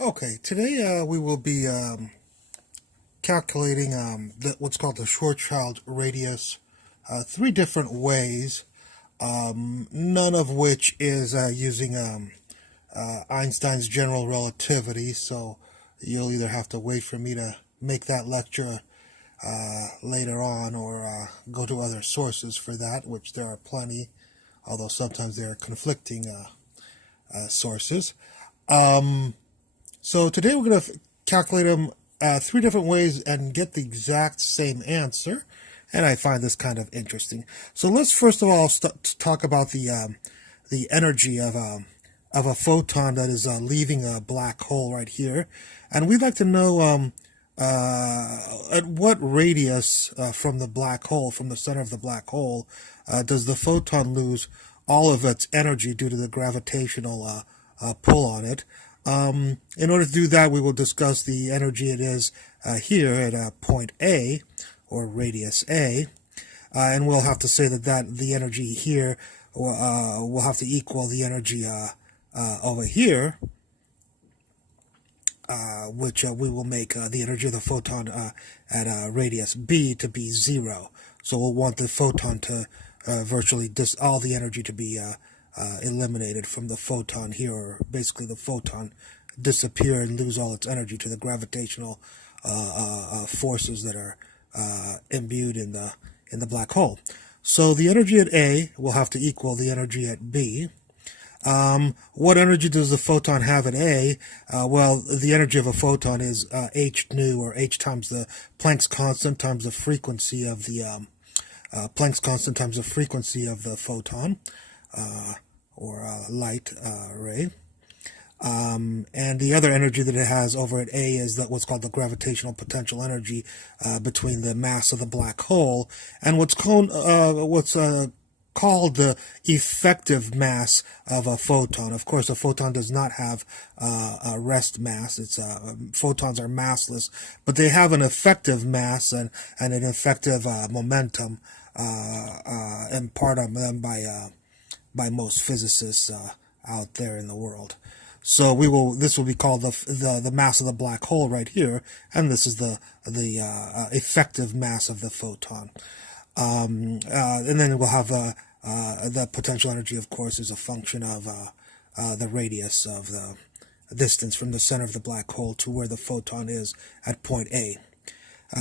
Okay, today we will be calculating what's called the Schwarzschild radius, three different ways, none of which is using Einstein's general relativity, so you'll either have to wait for me to make that lecture later on or go to other sources for that, which there are plenty, although sometimes there are conflicting sources. So today we're going to calculate them three different ways and get the exact same answer. And I find this kind of interesting. So let's first of all talk about the energy of a photon that is leaving a black hole right here. And we'd like to know at what radius from the black hole, from the center of the black hole, does the photon lose all of its energy due to the gravitational pull on it. In order to do that, we will discuss the energy it is here at point A, or radius A, and we'll have to say that the energy here will have to equal the energy over here, which we will make the energy of the photon at radius B to be 0. So we'll want the photon to virtually all the energy to be eliminated from the photon here, or basically the photon disappear and lose all its energy to the gravitational forces that are imbued in the black hole. So the energy at A will have to equal the energy at B. What energy does the photon have at A? Well, the energy of a photon is h nu, or h times the Planck's constant times the frequency of the Planck's constant times the frequency of the photon, or light ray. And the other energy that it has over at A is what's called the gravitational potential energy between the mass of the black hole and what's called the effective mass of a photon. Of course, a photon does not have a rest mass. Photons are massless, but they have an effective mass and an effective momentum imparted on them by most physicists out there in the world. So this will be called the mass of the black hole right here, and this is the effective mass of the photon. And then we'll have the potential energy, of course, is a function of the radius of the distance from the center of the black hole to where the photon is at point A.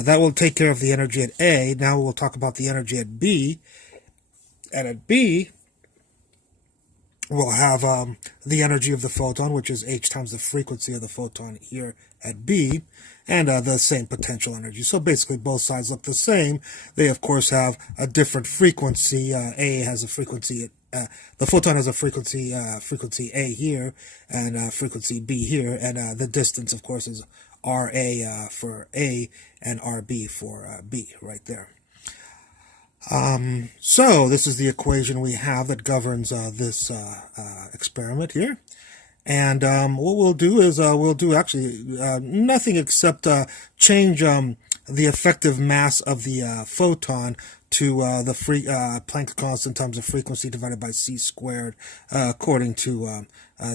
That will take care of the energy at A. Now we'll talk about the energy at B. And at B, we'll have the energy of the photon, which is h times the frequency of the photon here at B, and the same potential energy. So basically both sides look the same. They, of course, have a different frequency. A has a frequency, the photon has a frequency A here, and frequency B here, and the distance, of course, is RA for A and RB for B right there. So this is the equation we have that governs this experiment here. And what we'll do is we'll do actually nothing except change the effective mass of the photon to the Planck constant times the frequency divided by c squared, according to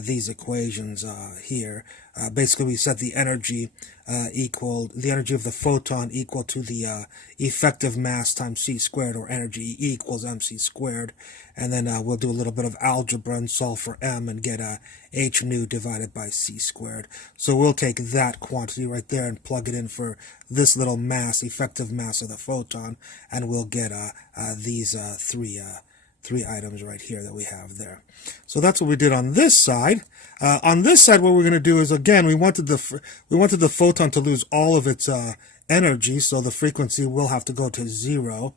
these equations here. Basically, we set the energy the energy of the photon equal to the effective mass times c squared, or energy E equals mc squared, and then we'll do a little bit of algebra and solve for m and get h nu divided by c squared. So we'll take that quantity right there and plug it in for this little mass, effective mass of the photon, and we'll get these three items right here that we have there. So that's what we did on this side. On this side, what we're going to do is, again, we wanted the photon to lose all of its energy, so the frequency will have to go to 0.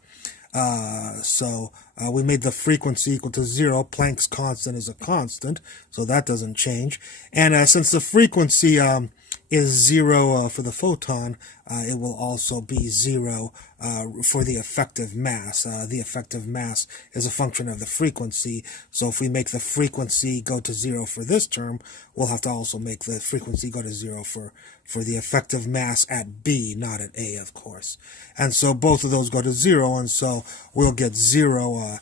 So we made the frequency equal to 0. Planck's constant is a constant, so that doesn't change. And since the frequency is 0 for the photon, it will also be 0 for the effective mass. The effective mass is a function of the frequency, so if we make the frequency go to 0 for this term, we'll have to also make the frequency go to 0 for the effective mass at B, not at A, of course. And so both of those go to 0, and so we'll get 0,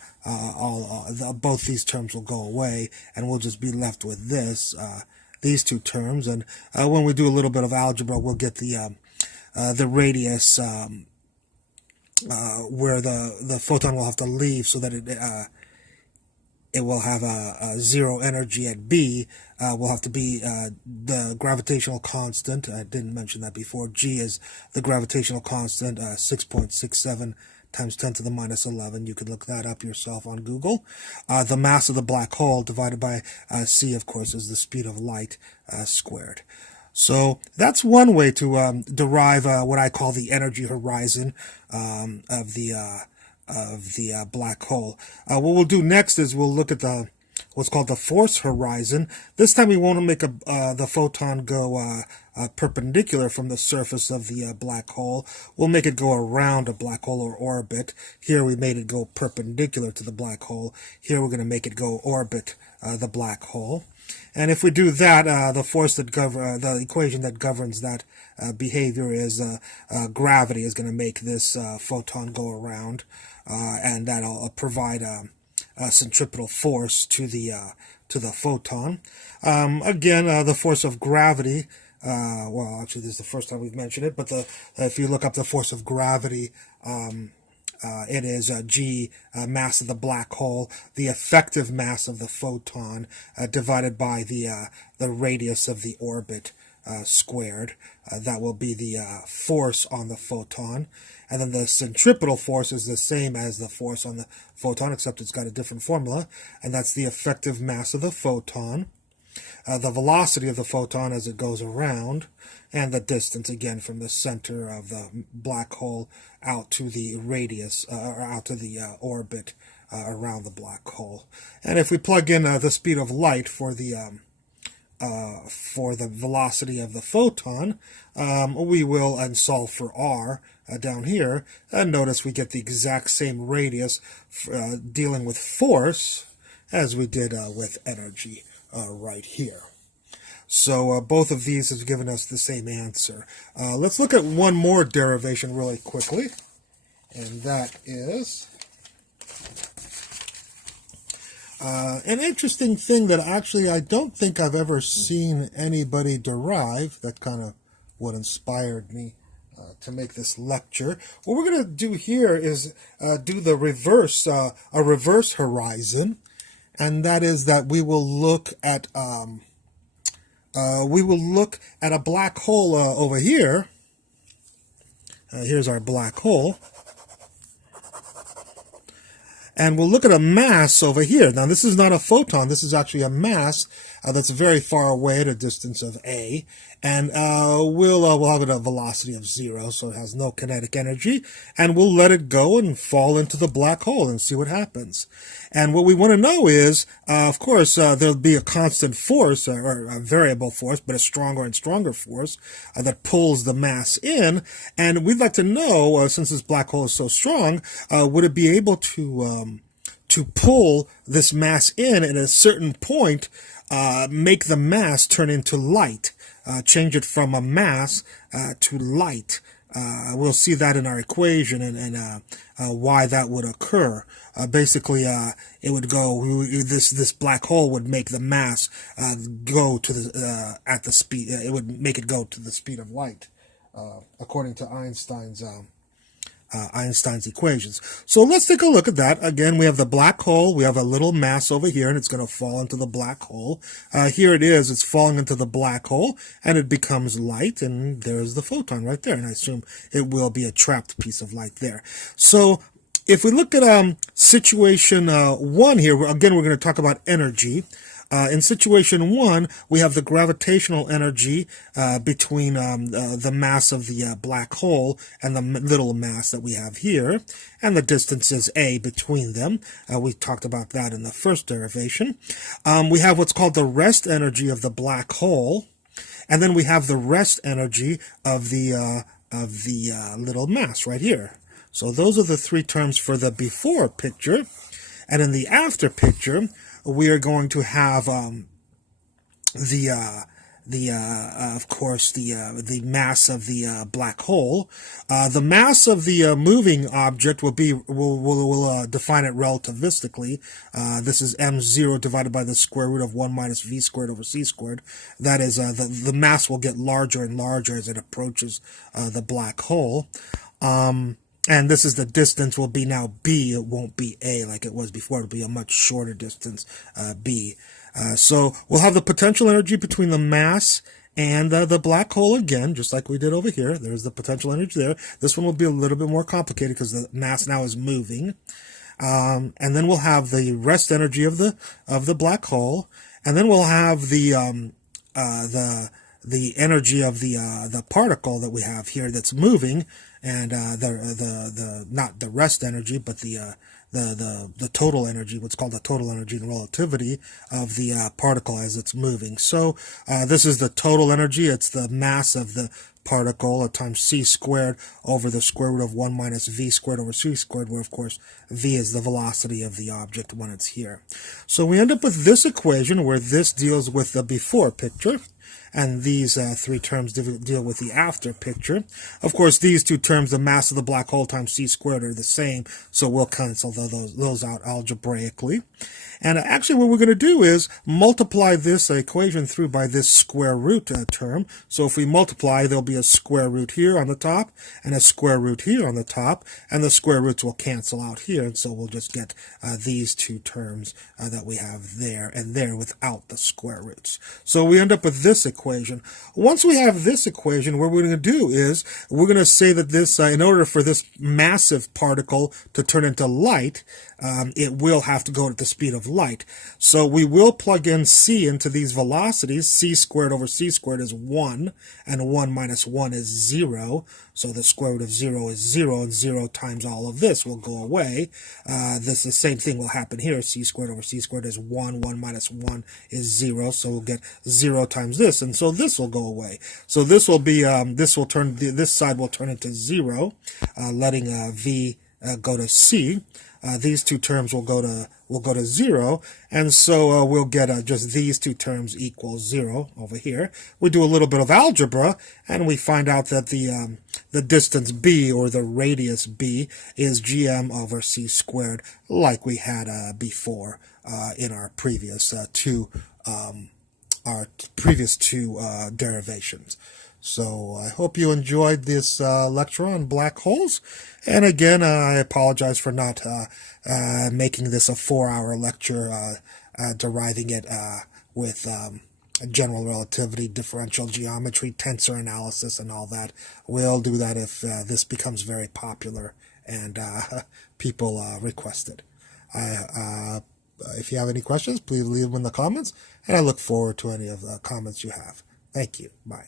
both these terms will go away, and we'll just be left with this, these two terms. And when we do a little bit of algebra, we'll get the radius where the photon will have to leave so that it will have a zero energy at B, will have to be the gravitational constant. I didn't mention that before. G is the gravitational constant, 6.67 times 10 to the minus 11. You could look that up yourself on Google. The mass of the black hole divided by C, of course, is the speed of light squared. So that's one way to derive what I call the energy horizon of the black hole. What we'll do next is we'll look at what's called the force horizon. This time we won't make the photon go perpendicular from the surface of the black hole. We'll make it go around a black hole or orbit. Here we made it go perpendicular to the black hole. Here we're going to make it go orbit the black hole. And if we do that, the equation that governs that behavior is gravity is going to make this photon go around, and that'll provide a centripetal force to the photon. Again, the force of gravity. Well, actually, this is the first time we've mentioned it, but if you look up the force of gravity, it is G, mass of the black hole, the effective mass of the photon divided by the radius of the orbit squared. That will be the force on the photon. And then the centripetal force is the same as the force on the photon, except it's got a different formula, and that's the effective mass of the photon. The velocity of the photon as it goes around, and the distance, again, from the center of the black hole out to the radius, or out to the orbit around the black hole. And if we plug in the speed of light for the velocity of the photon, we will, and solve for r down here, and notice we get the exact same radius dealing with force as we did with energy. Right here. So both of these have given us the same answer. Let's look at one more derivation really quickly, and that is an interesting thing that actually I don't think I've ever seen anybody derive. That kind of what inspired me to make this lecture. What we're going to do here is do the reverse, a reverse horizon. And that is that we will look at a black hole over here. Here's our black hole. And we'll look at a mass over here. Now, this is not a photon. This is actually a mass that's very far away at a distance of a. And we'll have it at a velocity of 0, so it has no kinetic energy. And we'll let it go and fall into the black hole and see what happens. And what we want to know is, of course, there'll be a constant force, or a variable force, but a stronger and stronger force that pulls the mass in. And we'd like to know, since this black hole is so strong, would it be able to pull this mass in at a certain point, make the mass turn into light, change it from a mass to light. We'll see that in our equation and why that would occur. Basically, it would go. This black hole would make the mass go to the at the speed. It would make it go to the speed of light, according to Einstein's equations. So let's take a look at that. Again, we have the black hole. We have a little mass over here, and it's going to fall into the black hole. Here it is. It's falling into the black hole, and it becomes light, and there's the photon right there. And I assume it will be a trapped piece of light there. So if we look at situation 1 here, again, we're going to talk about energy. In situation 1, we have the gravitational energy between the mass of the black hole and the little mass that we have here, and the distance is a between them. We talked about that in the first derivation. We have what's called the rest energy of the black hole, and then we have the rest energy of the little mass right here. So those are the 3 terms for the before picture, and in the after picture, we are going to have the of course, the mass of the black hole. The mass of the moving object will define it relativistically. This is m0 divided by the square root of 1 minus v squared over c squared. That is, the mass will get larger and larger as it approaches the black hole. And this is the distance will be now b. It won't be a like it was before. It'll be a much shorter distance, b. So we'll have the potential energy between the mass and the black hole again, just like we did over here. There's the potential energy there. This one will be a little bit more complicated because the mass now is moving. And then we'll have the rest energy of the black hole, and then we'll have the energy of the particle that we have here that's moving, and the not the rest energy, but the total energy, what's called the total energy in relativity of the particle as it's moving. So this is the total energy. It's the mass of the particle times c squared over the square root of 1 minus v squared over c squared, where of course v is the velocity of the object when it's here. So we end up with this equation where this deals with the before picture, and these three terms deal with the after picture. Of course, these two terms, the mass of the black hole times c squared, are the same, so we'll cancel those out algebraically. And actually what we're going to do is multiply this equation through by this square root term. So if we multiply, there'll be a square root here on the top and a square root here on the top, and the square roots will cancel out here, and so we'll just get these two terms that we have there and there without the square roots. So we end up with this equation. Once we have this equation, what we're going to do is we're going to say that this, in order for this massive particle to turn into light, it will have to go at the speed of light. So we will plug in c into these velocities. C squared over c squared is 1, and 1 minus 1 is 0. So the square root of 0 is 0, and 0 times all of this will go away. The same thing will happen here. C squared over c squared is 1. 1 minus 1 is 0. So we'll get 0 times this, and so this will go away. So this will be this side will turn into 0, letting v go to c. These two terms will go to 0, and so we'll get just these two terms equal 0 over here. We do a little bit of algebra, and we find out that the distance b, or the radius b, is gm over c squared, like we had before in our previous two derivations. So I hope you enjoyed this lecture on black holes. And again, I apologize for not making this a 4-hour lecture, deriving it with general relativity, differential geometry, tensor analysis, and all that. We'll do that if this becomes very popular and people request it. If you have any questions, please leave them in the comments, and I look forward to any of the comments you have. Thank you. Bye.